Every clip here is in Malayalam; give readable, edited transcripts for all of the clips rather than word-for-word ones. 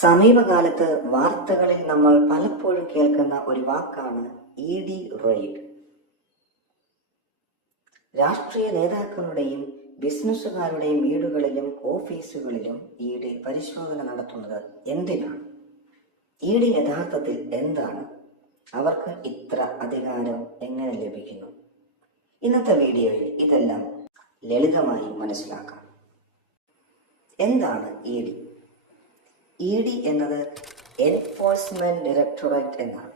സമീപകാലത്ത് വാർത്തകളിൽ നമ്മൾ പലപ്പോഴും കേൾക്കുന്ന ഒരു വാക്കാണ് ED റെയ്ഡ്. രാഷ്ട്രീയ നേതാക്കളുടെയും ബിസിനസ്സുകാരുടെയും വീടുകളിലും ഓഫീസുകളിലും ED പരിശോധന നടത്തുന്നത് എന്തിനാണ്? ED യഥാർത്ഥത്തിൽ എന്താണ്? അവർക്ക് ഇത്ര അധികാരം എങ്ങനെ ലഭിക്കുന്നു? ഇന്നത്തെ വീഡിയോയിൽ ഇതെല്ലാം ലളിതമായി മനസ്സിലാക്കാം. എന്താണ് ED? ED എന്നത് എൻഫോഴ്സ്മെന്റ് ഡയറക്ടറേറ്റ് എന്നാണ്.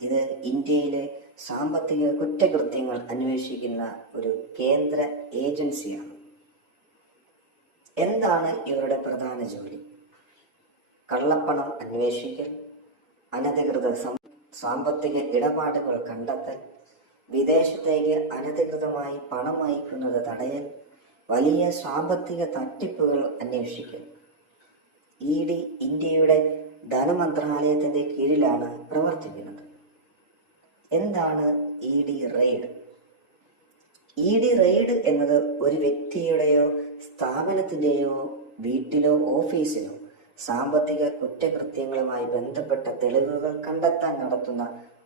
ഇത് ഇന്ത്യയിലെ സാമ്പത്തിക കുറ്റകൃത്യങ്ങൾ അന്വേഷിക്കുന്ന ഒരു കേന്ദ്ര ഏജൻസിയാണ്. എന്താണ് ഇവരുടെ പ്രധാന ജോലി? കള്ളപ്പണം അന്വേഷിക്കൽ, അനധികൃത സാമ്പത്തിക ഇടപാടുകൾ കണ്ടെത്തൽ, വിദേശത്തേക്ക് അനധികൃതമായി പണം അയക്കുന്നത് തടയൽ, വലിയ സാമ്പത്തിക തട്ടിപ്പുകൾ അന്വേഷിക്കൽ. ED ഇന്ത്യയുടെ ധനമന്ത്രാലയത്തിന്റെ കീഴിലാണ് പ്രവർത്തിക്കുന്നത്. എന്താണ് ED റെയ്ഡ്? ED റെയ്ഡ് എന്നത് ഒരു വ്യക്തിയുടെയോ സ്ഥാപനത്തിന്റെയോ വീട്ടിലോ ഓഫീസിലോ സാമ്പത്തിക കുറ്റകൃത്യങ്ങളുമായി ബന്ധപ്പെട്ട തെളിവുകൾ കണ്ടെത്താൻ നടത്തുന്ന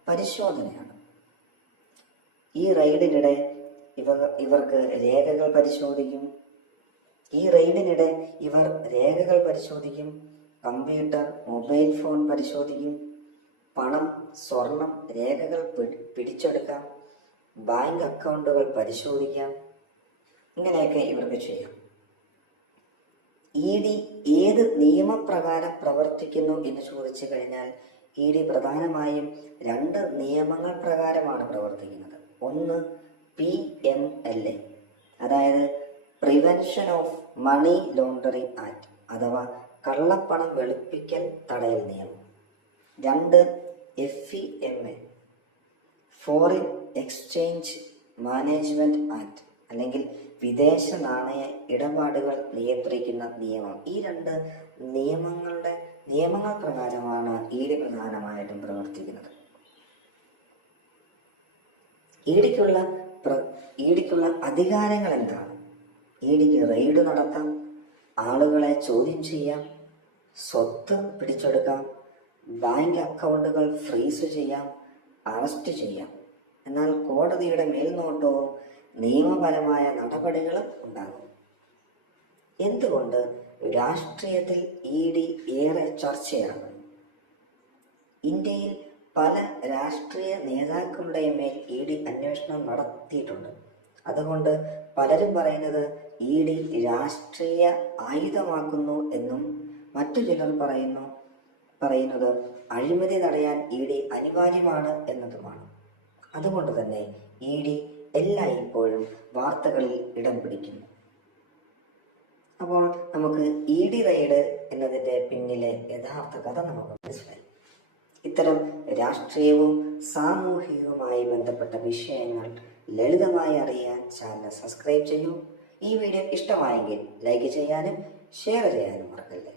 പരിശോധനയാണ്. ഈ റെയ്ഡിനിടെ ഇവർക്ക് രേഖകൾ പരിശോധിക്കും. കമ്പ്യൂട്ടർ, മൊബൈൽ ഫോൺ പരിശോധിക്കും. പണം, സ്വർണം, രേഖകൾ പിടിച്ചെടുക്കാം. ബാങ്ക് അക്കൗണ്ടുകൾ പരിശോധിക്കാം. ഇങ്ങനെയൊക്കെ ഇവർക്ക് ചെയ്യാം. ED ഏത് നിയമപ്രകാരം പ്രവർത്തിക്കുന്നു എന്ന് ചോദിച്ചു കഴിഞ്ഞാൽ ED പ്രധാനമായും 2 നിയമങ്ങൾ പ്രകാരമാണ് പ്രവർത്തിക്കുന്നത്. ഒന്ന് PMLA, അതായത് prevention of money laundering act അഥവാ കള്ളപ്പണം വെളുപ്പിക്കൽ തടയൽ നിയമം. 2 FEMA, foreign exchange management act അല്ലെങ്കിൽ വിദേശ നാണയ ഇടപാടുകൾ നിയന്ത്രിക്കുന്ന നിയമം. ഈ 2 നിയമങ്ങൾ പ്രകാരമാണ് ED പ്രധാനമായിട്ടും പ്രവർത്തിക്കുന്നത്. EDക്കുള്ള അധികാരങ്ങൾ എന്താണ്? EDക്ക് റെയ്ഡ് നടത്താം, ആളുകളെ ചോദ്യം ചെയ്യാം, സ്വത്ത് പിടിച്ചെടുക്കാം, ബാങ്ക് അക്കൗണ്ടുകൾ ഫ്രീസ് ചെയ്യാം, അറസ്റ്റ് ചെയ്യാം. എന്നാൽ കോടതിയുടെ മേൽനോട്ടവും നിയമപരമായ നടപടികളും ഉണ്ടാകും. എന്തുകൊണ്ട് രാഷ്ട്രീയത്തിൽ ED ഏറെ ചർച്ചയാണ്? ഇന്ത്യയിൽ പല രാഷ്ട്രീയ നേതാക്കളുടെ മേൽ ED അന്വേഷണം നടത്തിയിട്ടുണ്ട്. അതുകൊണ്ട് പലരും പറയുന്നത് ED രാഷ്ട്രീയ ആയുധമാക്കുന്നു എന്നും മറ്റു ചിലർ പറയുന്നത് അഴിമതി തടയാൻ ED അനിവാര്യമാണ് എന്നതുമാണ്. അതുകൊണ്ട് തന്നെ ED എല്ലായ്പ്പോഴും വാർത്തകളിൽ ഇടം പിടിക്കുന്നു. അപ്പോൾ നമുക്ക് ED റെയ്ഡ് എന്നതിന്റെ പിന്നിലെ യഥാർത്ഥ കഥ നമുക്ക് മനസ്സിലായി. ഇത്തരം രാഷ്ട്രീയവും സാമൂഹികവുമായി ബന്ധപ്പെട്ട വിഷയങ്ങൾ ലളിതമായി അറിയാൻ ചാനൽ സബ്സ്ക്രൈബ് ചെയ്യൂ. ഈ വീഡിയോ ഇഷ്ടമായെങ്കിൽ ലൈക്ക് ചെയ്യാനും ഷെയർ ചെയ്യാനും മറക്കല്ലേ.